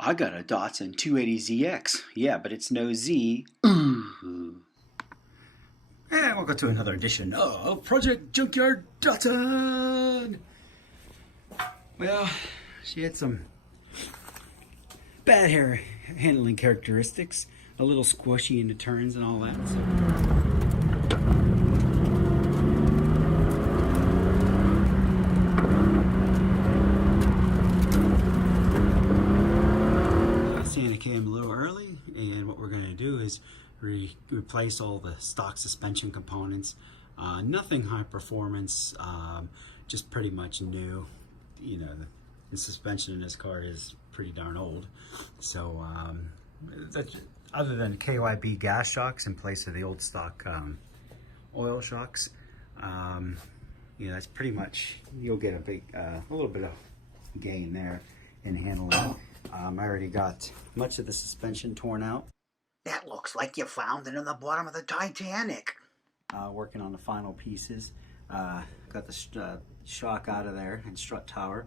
I got a Datsun 280ZX. Yeah, but it's no Z. Ooh. And welcome to another edition of Project Junkyard Datsun. Well, she had some bad hair handling characteristics, a little squishy in the turns and all that. Santa came a little early, and what we're going to do is replace all the stock suspension components. Nothing high performance, just pretty much new. You know, the suspension in this car is pretty darn old. So other than KYB gas shocks in place of the old stock oil shocks, you know, that's pretty much, you'll get a little bit of gain there in handling. I already got much of the suspension torn out. That looks like you found it in the bottom of the Titanic. Working on the final pieces. Got the shock out of there and strut tower.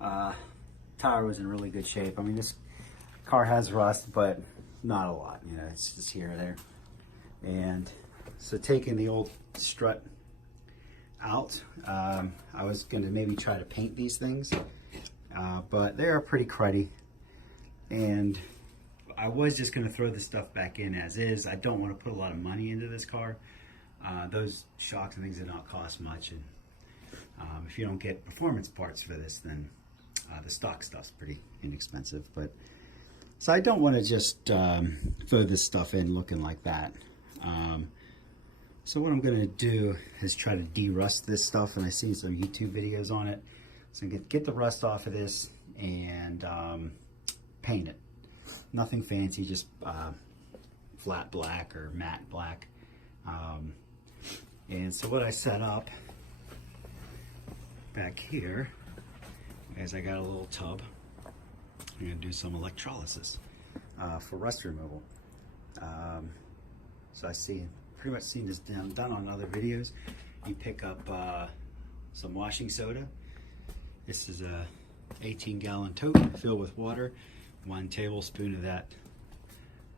Tower was in really good shape. I mean, this car has rust, but not a lot. You know, it's just here or there. And so taking the old strut out, I was going to maybe try to paint these things, but they are pretty cruddy. And I was just going to throw this stuff back in as is. I don't want to put a lot of money into this car. Those shocks and things did not cost much, and if you don't get performance parts for this, then the stock stuff's pretty inexpensive. But so I don't want to just throw this stuff in looking like that. So what I'm going to do is try to de-rust this stuff, and I've seen some YouTube videos on it. So I'm going to get the rust off of this and paint it. Nothing fancy, just flat black or matte black. And so what I set up back here is I got a little tub. I'm going to do some electrolysis for rust removal. So I pretty much seen this done on other videos. You pick up some washing soda. This is a 18-gallon tote filled with water. 1 tablespoon of that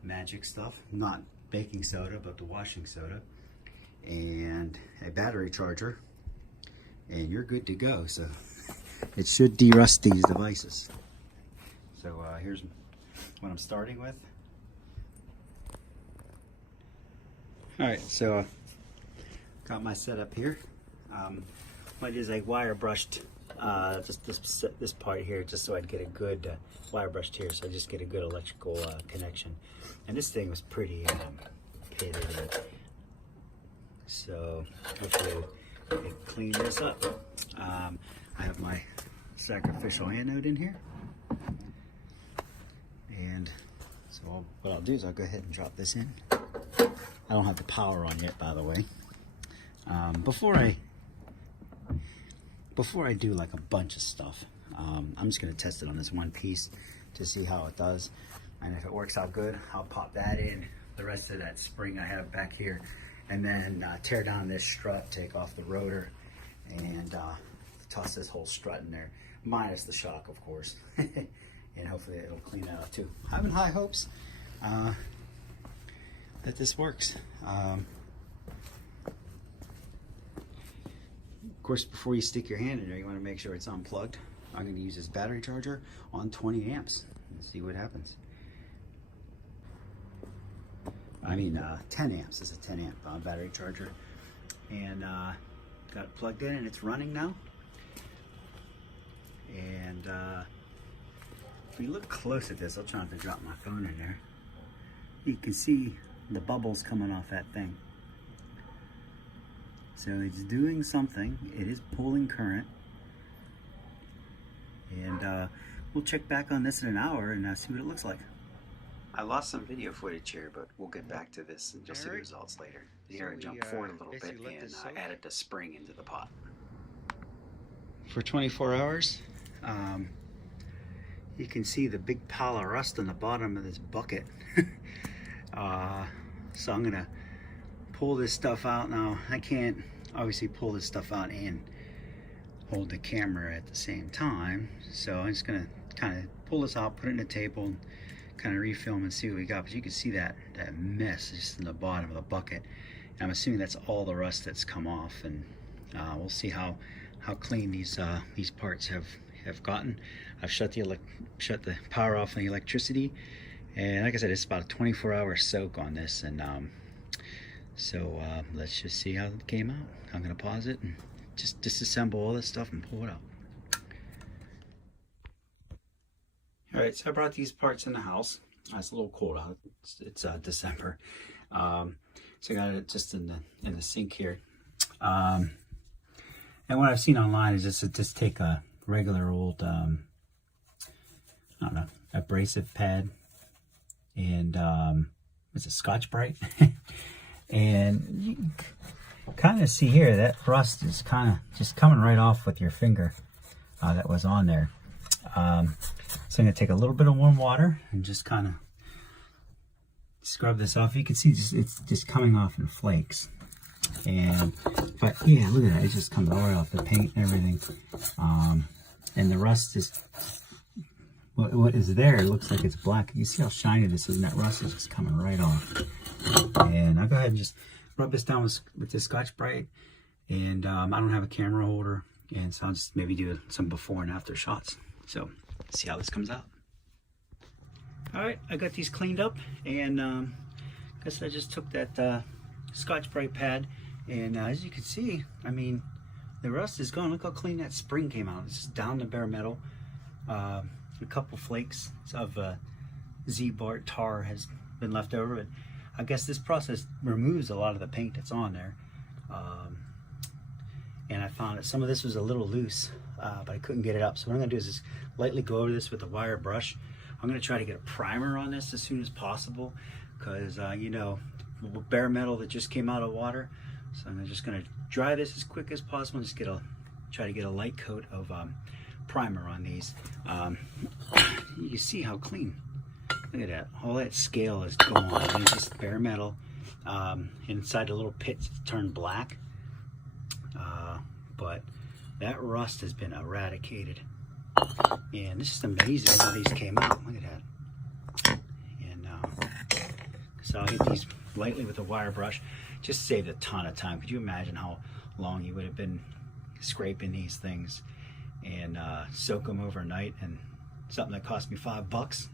magic stuff, not baking soda, but the washing soda, and a battery charger, and you're good to go. So it should de-rust these devices. So here's what I'm starting with. All right, so got my setup here. What I did is I wire brushed just this part here, just so I'd get a good wire brushed here, so I just get a good electrical connection. And this thing was pretty pitted, so hopefully I can clean this up. I have my sacrificial anode in here, and so what I'll do is I'll go ahead and drop this in. I don't have the power on yet, by the way. Before I do like a bunch of stuff, I'm just going to test it on this one piece to see how it does. And if it works out good, I'll pop that in, the rest of that spring I have back here, and then tear down this strut, take off the rotor, and toss this whole strut in there, minus the shock, of course. And hopefully it'll clean that out too. Having high hopes that this works. Of course, before you stick your hand in there, you want to make sure it's unplugged. I'm going to use this battery charger on 20 amps and see what happens. I mean, 10 amps. This is a 10 amp battery charger. And got it plugged in, and it's running now. And if you look close at this, I'll try not to drop my phone in there. You can see the bubbles coming off that thing. So it's doing something. It is pulling current. And we'll check back on this in an hour and see what it looks like. I lost some video footage here, but we'll get back to this and you'll see the results later. Here I jumped forward a little bit and added the spring into the pot. For 24 hours, you can see the big pile of rust on the bottom of this bucket. So I'm gonna pull this stuff out now. I can't obviously pull this stuff out and hold the camera at the same time, so I'm just gonna kind of pull this out, put it in the table, and kind of refilm and see what we got. But you can see that mess just in the bottom of the bucket. And I'm assuming that's all the rust that's come off, and we'll see how clean these parts have gotten. I've shut the power off on the electricity, and like I said, it's about a 24-hour soak on this, and so let's just see how it came out. I'm gonna pause it and just disassemble all this stuff and pull it out. All right, so I brought these parts in the house. It's a little cold out. It's December, so I got it just in the sink here. And what I've seen online is just take a regular old, I don't know, abrasive pad, and it's a Scotch-Brite, and you can kind of see here that rust is kind of just coming right off with your finger that was on there. So I'm going to take a little bit of warm water and just kind of scrub this off. You can see it's just coming off in flakes. But yeah, look at that. It just comes all right off the paint and everything. And the rust is, what is there, it looks like it's black. You see how shiny this is, and that rust is just coming right off. And I'll go ahead and just rub this down with this Scotch-Brite. And I don't have a camera holder, and so I'll just maybe do some before and after shots. So, see how this comes out. Alright, I got these cleaned up, and I guess I just took that Scotch-Brite pad, and as you can see, I mean, the rust is gone. Look how clean that spring came out. It's just down to bare metal. A couple flakes of Z-bar tar has been left over, but I guess this process removes a lot of the paint that's on there. And I found that some of this was a little loose, but I couldn't get it up. So what I'm gonna do is just lightly go over this with a wire brush. I'm gonna try to get a primer on this as soon as possible, because you know, bare metal that just came out of water. So I'm just gonna dry this as quick as possible and just try to get a light coat of primer on these. You see how clean. Look at that. All that scale is gone. And it's just bare metal. Inside the little pits, it's turned black. But that rust has been eradicated. And this is amazing how these came out. Look at that. And so I'll hit these lightly with a wire brush. Just saved a ton of time. Could you imagine how long you would have been scraping these things and soak them overnight, and something that cost me $5,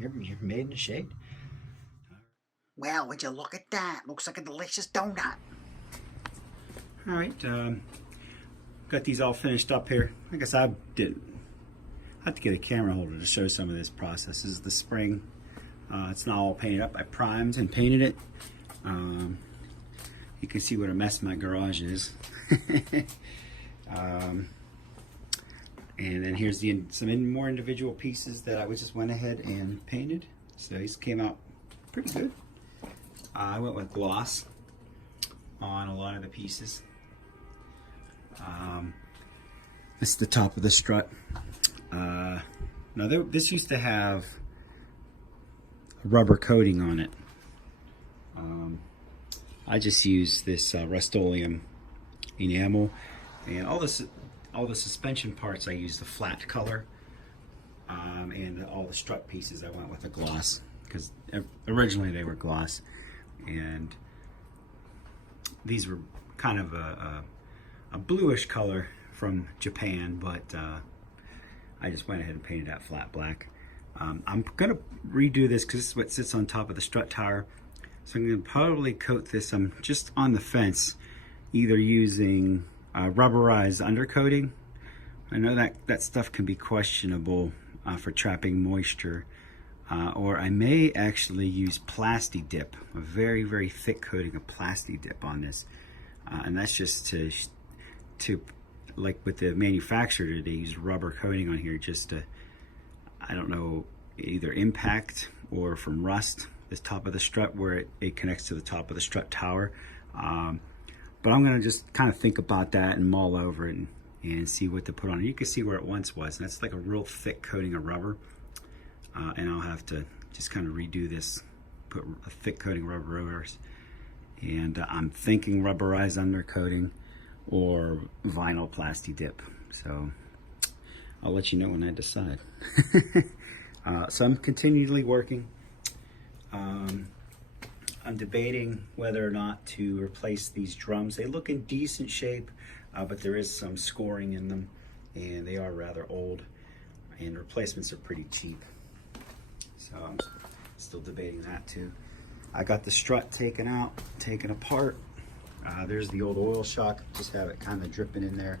you're made in the shade. Well, would you look at that? Looks like a delicious donut. All right, got these all finished up here. I guess I have to get a camera holder to show some of this process. This is the spring. It's not all painted up. I primed and painted it. You can see what a mess my garage is. And then here's some more individual pieces that I just went ahead and painted. So these came out pretty good. I went with gloss on a lot of the pieces. This is the top of the strut. Now this used to have a rubber coating on it. I just used this Rust-Oleum enamel, and all the suspension parts I used the flat color, and all the strut pieces I went with a gloss, because originally they were gloss, and these were kind of a bluish color from Japan, but I just went ahead and painted that flat black. I'm gonna redo this because this is what sits on top of the strut tower. So I'm gonna probably coat this just on the fence, either using rubberized undercoating. I know that stuff can be questionable for trapping moisture, or I may actually use Plasti Dip, a very, very thick coating of Plasti Dip on this, and that's just to like with the manufacturer, they use rubber coating on here just to, I don't know, either impact or from rust this top of the strut where it connects to the top of the strut tower. But I'm gonna just kind of think about that and mull over it and see what to put on it. You can see where it once was, and that's like a real thick coating of rubber. And I'll have to just kind of redo this, put a thick coating of rubber over it. And I'm thinking rubberized undercoating or vinyl Plasti Dip. So I'll let you know when I decide. So I'm continually working. I'm debating whether or not to replace these drums. They look in decent shape, but there is some scoring in them, and they are rather old, and replacements are pretty cheap. So I'm still debating that too. I got the strut taken out, taken apart. There's the old oil shock, just have it kind of dripping in there.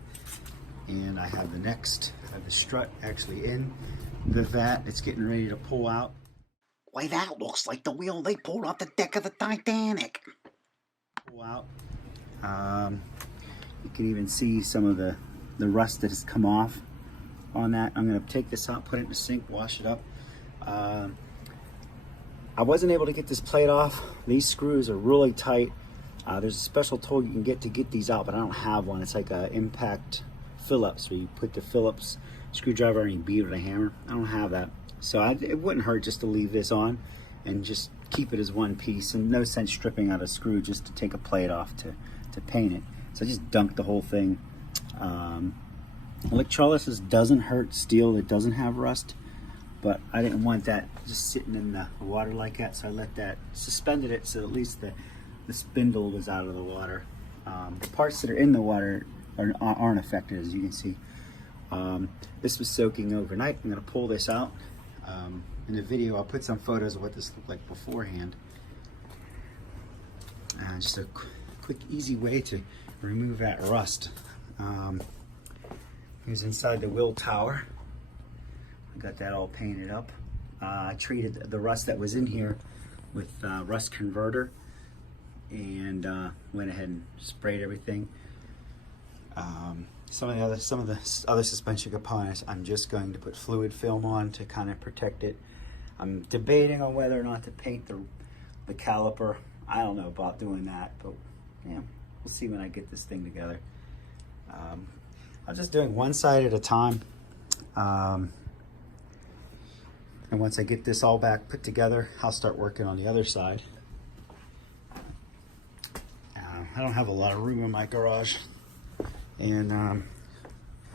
And I have the strut actually in the vat. It's getting ready to pull out. Why, that looks like the wheel they pulled off the deck of the Titanic. Pull out. You can even see some of the rust that has come off on that. I'm gonna take this out, put it in the sink, wash it up. I wasn't able to get this plate off. These screws are really tight. There's a special tool you can get to get these out, but I don't have one. It's like an impact Phillips, where you put the Phillips screwdriver and you beat it with a hammer. I don't have that. So it wouldn't hurt just to leave this on and just keep it as one piece, and no sense stripping out a screw just to take a plate off to paint it. So I just dunked the whole thing. Electrolysis doesn't hurt steel that doesn't have rust, but I didn't want that just sitting in the water like that, so I suspended it so at least the spindle was out of the water. The parts that are in the water aren't affected, as you can see. This was soaking overnight. I'm going to pull this out. In the video, I'll put some photos of what this looked like beforehand. Just a quick, easy way to remove that rust. Here's inside the wheel tower. I got that all painted up. I treated the rust that was in here with rust converter, and went ahead and sprayed everything. Some of the other suspension components, I'm just going to put fluid film on to kind of protect it. I'm debating on whether or not to paint the caliper. I don't know about doing that, but yeah, we'll see when I get this thing together. I'm just doing one side at a time. And once I get this all back put together, I'll start working on the other side. I don't have a lot of room in my garage. And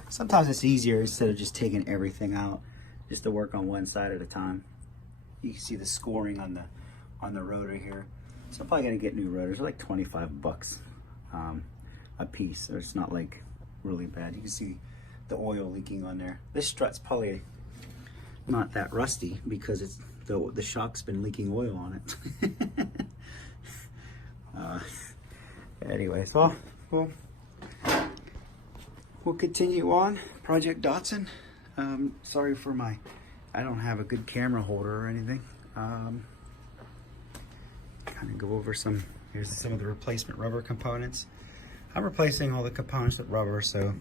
sometimes it's easier, instead of just taking everything out, just to work on one side at a time. You can see the scoring on the rotor here. So I'm probably gonna get new rotors. They're like 25 bucks a piece. So it's not like really bad. You can see the oil leaking on there. This strut's probably not that rusty because it's the shock's been leaking oil on it. Anyway, so we'll continue on. Project Datsun. Sorry for I don't have a good camera holder or anything. Kind of go over here's some of the replacement rubber components. I'm replacing all the components with rubber so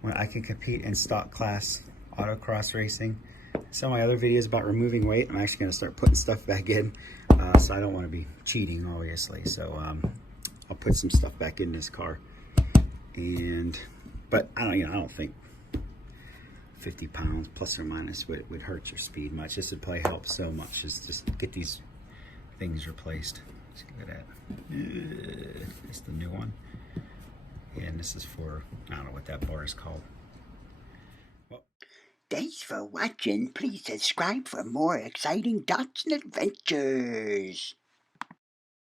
when I can compete in stock class autocross racing. Some of my other videos about removing weight, I'm actually going to start putting stuff back in. So I don't want to be cheating, obviously. So I'll put some stuff back in this car. But I don't think 50 pounds plus or minus would hurt your speed much. This would probably help so much. Just get these things replaced. Let's look at that. It's the new one. And this is for, I don't know what that bar is called. Well, Thanks for watching. Please subscribe for more exciting Datsun adventures.